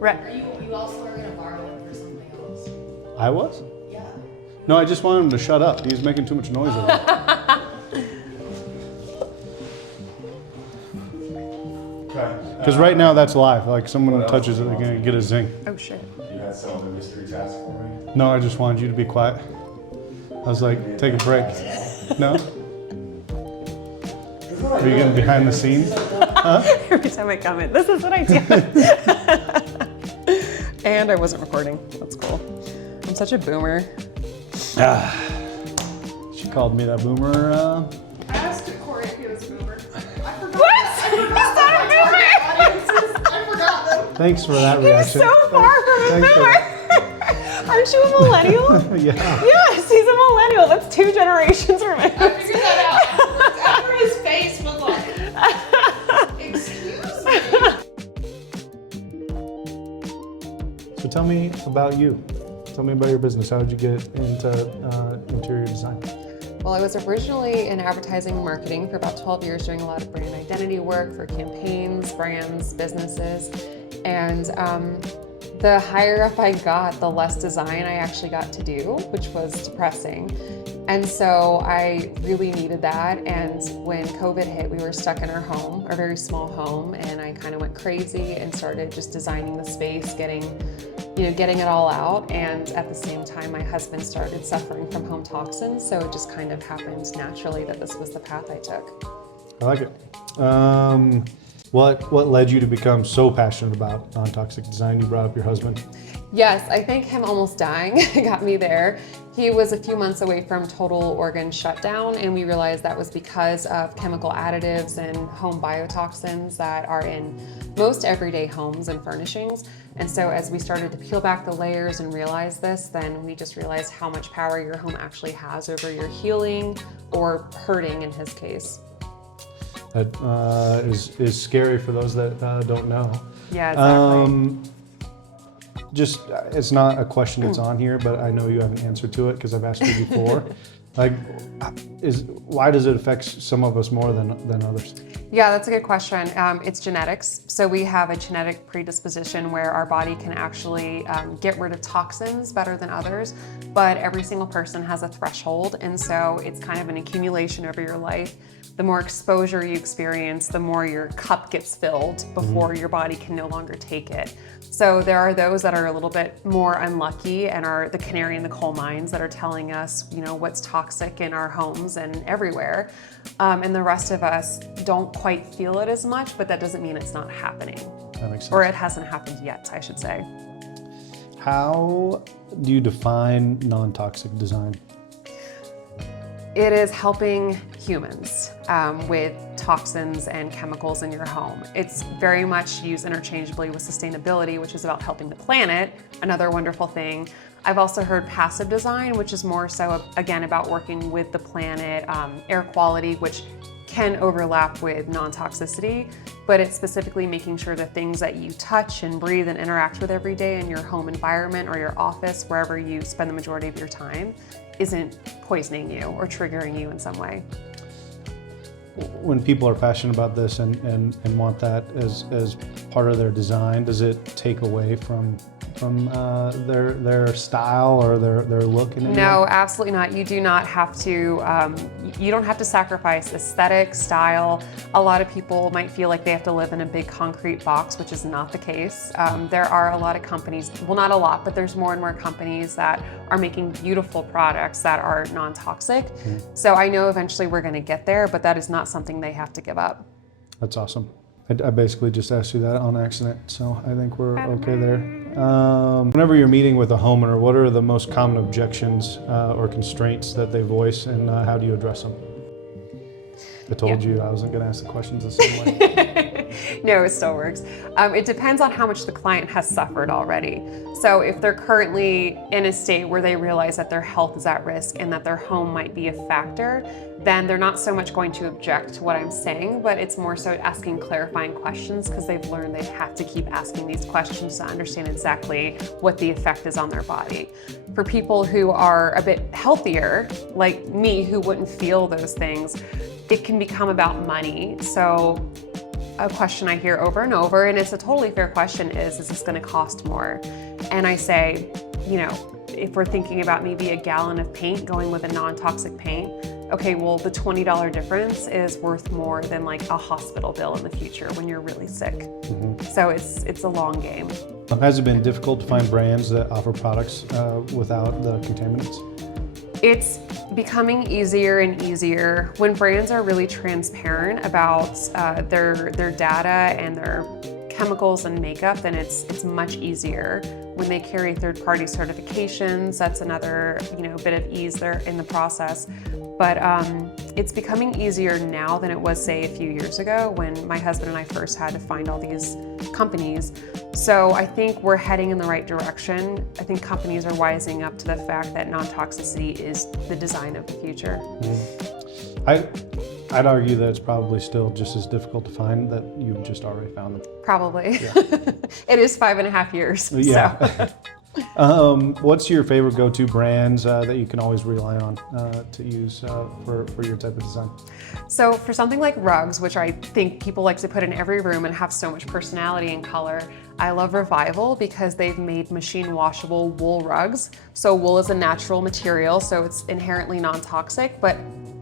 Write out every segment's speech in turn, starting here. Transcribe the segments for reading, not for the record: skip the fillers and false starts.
Right. You also are gonna borrow it for something else. I was? Yeah. No, I just wanted him to shut up. He's making too much noise over there. Because right now that's live. Like someone touches it, they're gonna get a zing. Oh shit. You had some other mystery task for me? No, I just wanted you to be quiet. I was like, take a break. No? Are you getting behind the scenes? Huh? Every time I come in, this is what I do. And I wasn't recording. That's cool. I'm such a boomer. She called me that boomer. I asked Corey if he was a boomer. I forgot. What? He's not a boomer! I forgot them. Thanks for that He's reaction. so far from a Thanks for- boomer. Aren't you a millennial? Yeah. Yes, he's a millennial. That's 2 generations removed. I figured that out after his face was like, excuse me. So tell me about you. Tell me about your business. How did you get into interior design? Well, I was originally in advertising and marketing for about 12 years, doing a lot of brand identity work for campaigns, brands, businesses. And the higher up I got, the less design I actually got to do, which was depressing. And so I really needed that. And when COVID hit, we were stuck in our home, our very small home, and I kind of went crazy and started just designing the space, getting it all out. And at the same time, my husband started suffering from home toxins. So it just kind of happened naturally that this was the path I took. I like it. What led you to become so passionate about non-toxic design? You brought up your husband. Yes, I think him almost dying got me there. He was a few months away from total organ shutdown, and we realized that was because of chemical additives and home biotoxins that are in most everyday homes and furnishings. And so as we started to peel back the layers and realize this, then we just realized how much power your home actually has over your healing or hurting in his case. That is scary for those that don't know. Yeah, exactly. It's not a question that's on here, but I know you have an answer to it because I've asked you before. Like, why does it affect some of us more than others? Yeah, that's a good question. It's genetics. So we have a genetic predisposition where our body can actually get rid of toxins better than others, but every single person has a threshold. And so it's kind of an accumulation over your life. The more exposure you experience, the more your cup gets filled before your body can no longer take it. So there are those that are a little bit more unlucky and are the canary in the coal mines that are telling us, what's toxic in our homes and everywhere. And the rest of us don't quite feel it as much, but that doesn't mean it's not happening. That makes sense. Or it hasn't happened yet, I should say. How do you define non-toxic design? It is helping humans with toxins and chemicals in your home. It's very much used interchangeably with sustainability, which is about helping the planet, another wonderful thing. I've also heard passive design, which is more so, again, about working with the planet, air quality, which can overlap with non-toxicity, but it's specifically making sure the things that you touch and breathe and interact with every day in your home environment or your office, wherever you spend the majority of your time, isn't poisoning you or triggering you in some way. When people are passionate about this and want that as part of their design, does it take away from their style or their look in any No, way? absolutely not. You do not have to, you don't have to sacrifice aesthetic, style. A lot of people might feel like they have to live in a big concrete box, which is not the case. There are a lot of companies, well, not a lot, but there's more and more companies that are making beautiful products that are non-toxic. So I know eventually we're gonna get there, but that is not something they have to give up. That's awesome. I basically just asked you that on accident, so I think we're okay there. Whenever you're meeting with a homeowner, what are the most common objections or constraints that they voice, and how do you address them? I told you I wasn't going to ask the questions the same way. No, it still works. It depends on how much the client has suffered already. So if they're currently in a state where they realize that their health is at risk and that their home might be a factor, then they're not so much going to object to what I'm saying, but it's more so asking clarifying questions because they've learned they have to keep asking these questions to understand exactly what the effect is on their body. For people who are a bit healthier, like me, who wouldn't feel those things, it can become about money. So a question I hear over and over, and it's a totally fair question, is this going to cost more? And I say, you know, if we're thinking about maybe a gallon of paint going with a non-toxic paint, okay, well, the $20 difference is worth more than like a hospital bill in the future when you're really sick. So it's a long game. Has it been difficult to find brands that offer products without the contaminants? It's becoming easier and easier when brands are really transparent about their data and their chemicals and makeup. Then it's much easier. When they carry third-party certifications, that's another bit of ease there in the process. But it's becoming easier now than it was, say, a few years ago when my husband and I first had to find all these companies. So I think we're heading in the right direction. I think companies are wising up to the fact that non-toxicity is the design of the future. I'd argue that it's probably still just as difficult to find, that you've just already found them. Probably. Yeah. It is 5.5 years. Yeah. So. What's your favorite go-to brands that you can always rely on to use for your type of design? So for something like rugs, which I think people like to put in every room and have so much personality and color, I love Revival because they've made machine washable wool rugs. So wool is a natural material, so it's inherently non-toxic, but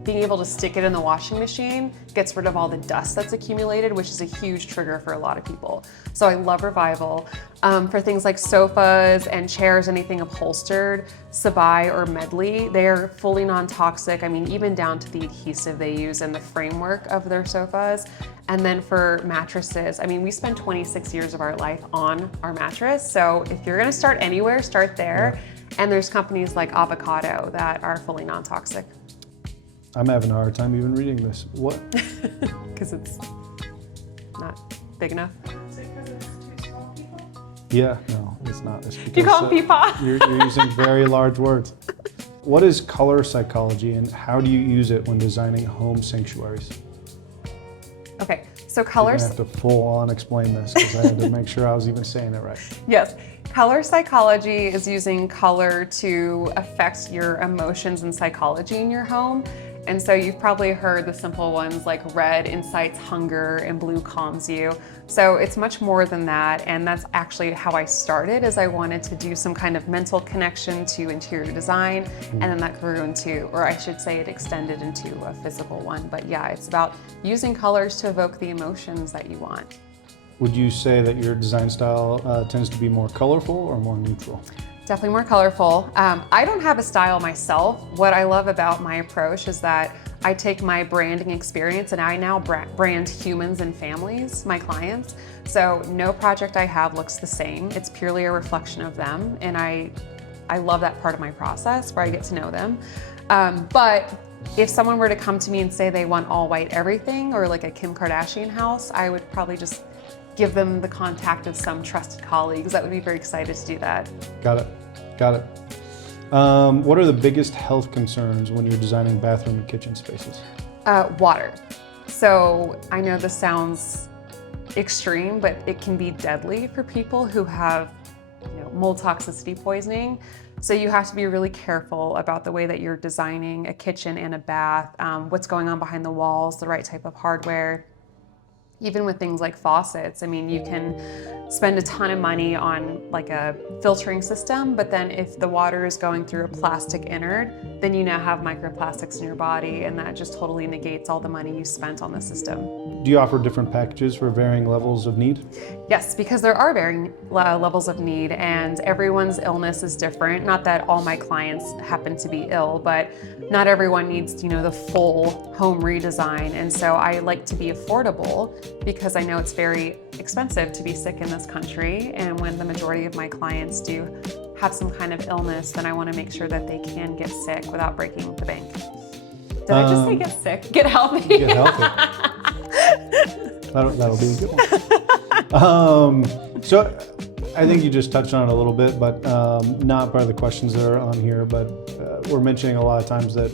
being able to stick it in the washing machine gets rid of all the dust that's accumulated, which is a huge trigger for a lot of people. So I love Revival. For things like sofas and chairs, anything upholstered, Sabai or Medley, they are fully non-toxic. I mean, even down to the adhesive they use in the framework of their sofas. And then for mattresses, I mean, we spend 26 years of our life on our mattress. So if you're gonna start anywhere, start there. And there's companies like Avocado that are fully non-toxic. I'm having a hard time even reading this. What? Because it's not big enough. Is it because it's too small, people? Yeah, no, it's not. It's because, You call them peepaw? you're using very large words. What is color psychology and how do you use it when designing home sanctuaries? Okay, so You're colors. gonna have to full on explain this because I had to make sure I was even saying it right. Yes. Color psychology is using color to affect your emotions and psychology in your home. And so you've probably heard the simple ones like red incites hunger and blue calms you. So it's much more than that. And that's actually how I started, is I wanted to do some kind of mental connection to interior design. And then that grew into, or I should say it extended into a physical one. But yeah, it's about using colors to evoke the emotions that you want. Would you say that your design style tends to be more colorful or more neutral? Definitely more colorful. I don't have a style myself. What I love about my approach is that I take my branding experience and I now brand humans and families, my clients. So no project I have looks the same. It's purely a reflection of them. And I love that part of my process where I get to know them. But if someone were to come to me and say they want all white everything, or like a Kim Kardashian house, I would probably just give them the contact of some trusted colleagues that would be very excited to do that. Got it. Got it. What are the biggest health concerns when you're designing bathroom and kitchen spaces? Water. So I know this sounds extreme, but it can be deadly for people who have mold toxicity poisoning. So you have to be really careful about the way that you're designing a kitchen and a bath, what's going on behind the walls, the right type of hardware. Even with things like faucets, I mean, you can spend a ton of money on like a filtering system, but then if the water is going through a plastic innard, then you now have microplastics in your body, and that just totally negates all the money you spent on the system. Do you offer different packages for varying levels of need? Yes, because there are varying levels of need and everyone's illness is different. Not that all my clients happen to be ill, but not everyone needs, the full home redesign. And so I like to be affordable because I know it's very expensive to be sick in this country. And when the majority of my clients do have some kind of illness, then I want to make sure that they can get sick without breaking the bank. Did I just say get sick? Get healthy? Get healthy. That'll be a good one. So I think you just touched on it a little bit, but not part of the questions that are on here, but we're mentioning a lot of times that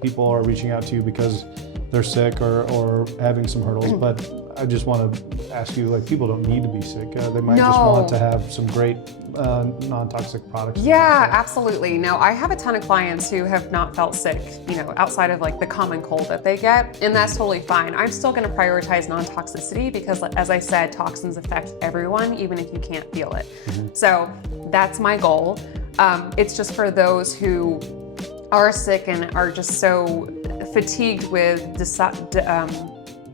people are reaching out to you because they're sick or having some hurdles, but I just want to ask you, like, people don't need to be sick. They might just No. want to have some great non-toxic products. Yeah, absolutely. No, I have a ton of clients who have not felt sick, outside of like the common cold that they get, and that's totally fine. I'm still going to prioritize non-toxicity because, as I said, toxins affect everyone, even if you can't feel it. So that's my goal. It's just for those who are sick and are just so fatigued with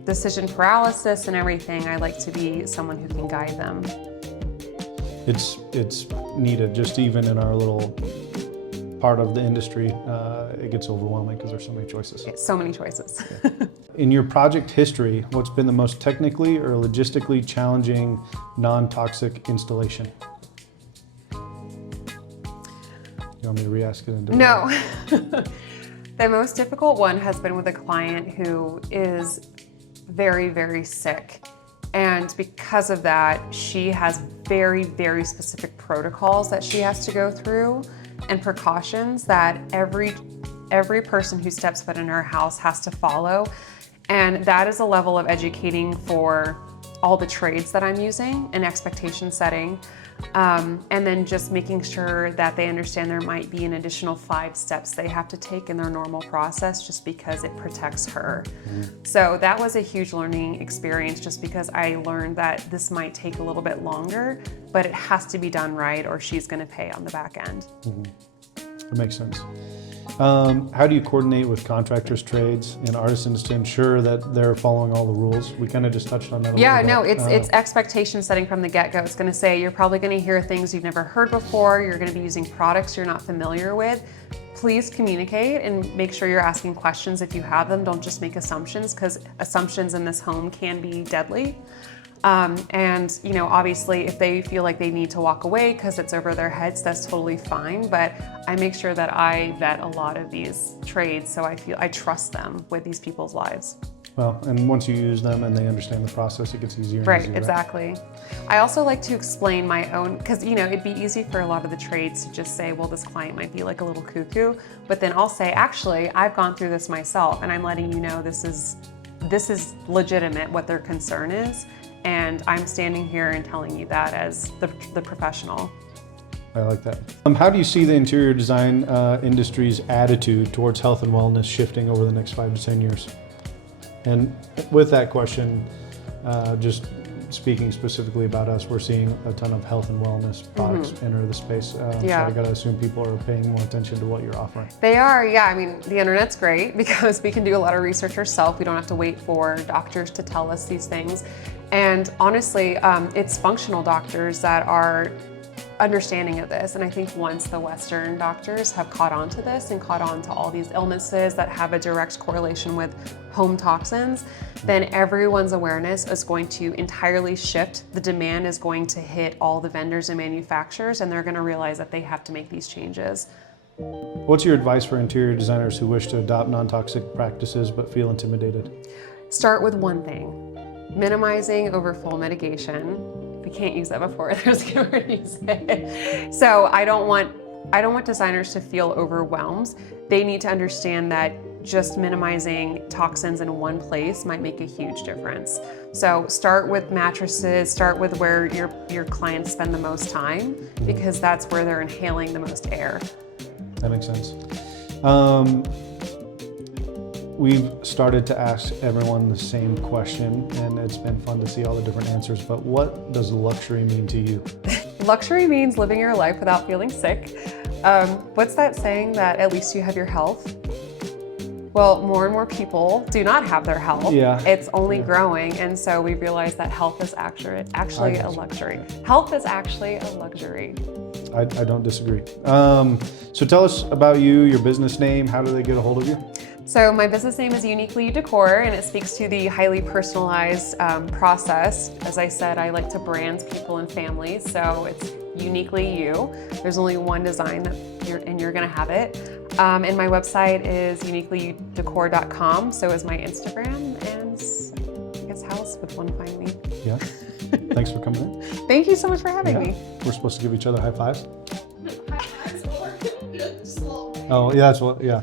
decision paralysis and everything. I like to be someone who can guide them. It's needed, just even in our little part of the industry, it gets overwhelming because there's so many choices. So many choices. In your project history, what's been the most technically or logistically challenging non-toxic installation? You want me to re-ask it? No. The most difficult one has been with a client who is very, very sick. And because of that, she has very, very specific protocols that she has to go through and precautions that every person who steps foot in her house has to follow. And that is a level of educating for all the trades that I'm using and expectation setting. And then just making sure that they understand there might be an additional 5 steps they have to take in their normal process just because it protects her. So that was a huge learning experience just because I learned that this might take a little bit longer, but it has to be done right or she's going to pay on the back end. That makes sense. How do you coordinate with contractors, trades, and artisans to ensure that they're following all the rules? We kind of just touched on that a little bit. No, it's expectation setting from the get-go. It's going to say you're probably going to hear things you've never heard before. You're going to be using products you're not familiar with. Please communicate and make sure you're asking questions if you have them. Don't just make assumptions because assumptions in this home can be deadly. And obviously if they feel like they need to walk away because it's over their heads, that's totally fine. But I make sure that I vet a lot of these trades so I trust them with these people's lives. Well, and once you use them and they understand the process, it gets easier and Right, easier. exactly. I also like to explain my own, because it'd be easy for a lot of the trades to just say, well, this client might be like a little cuckoo, but then I'll say, actually, I've gone through this myself and I'm letting you know this is legitimate what their concern is. And I'm standing here and telling you that as the professional. I like that. How do you see the interior design industry's attitude towards health and wellness shifting over the next 5 to 10 years? And with that question, just speaking specifically about us, we're seeing a ton of health and wellness products enter the space. So I gotta assume people are paying more attention to what you're offering. They are, yeah. I mean, the internet's great because we can do a lot of research ourselves. We don't have to wait for doctors to tell us these things. And honestly, it's functional doctors that are understanding of this. And I think once the Western doctors have caught on to this and caught on to all these illnesses that have a direct correlation with home toxins, then everyone's awareness is going to entirely shift. The demand is going to hit all the vendors and manufacturers, and they're going to realize that they have to make these changes. What's your advice for interior designers who wish to adopt non-toxic practices but feel intimidated? Start with one thing. Minimizing over full mitigation. If we can't use that before, there's going to use it. So I don't want designers to feel overwhelmed. They need to understand that just minimizing toxins in one place might make a huge difference. So start with mattresses, start with where your clients spend the most time because that's where they're inhaling the most air. That makes sense. We've started to ask everyone the same question, and it's been fun to see all the different answers, but what does luxury mean to you? Luxury means living your life without feeling sick. What's that saying that at least you have your health? Well, more and more people do not have their health. Yeah. It's only growing, and so we realize that health is actually a luxury. Health is actually a luxury. I don't disagree. So tell us about you, your business name, how do they get a hold of you? So my business name is Uniquely You Decor, and it speaks to the highly personalized process. As I said, I like to brand people and families, so it's uniquely you. There's only one design and you're gonna have it. And my website is uniquelyyouDecor.com, so is my Instagram, and I guess house would one find me. Yeah. Thanks for coming in. Thank you so much for having me. We're supposed to give each other high fives? Just a little. Oh, yeah, that's what, yeah.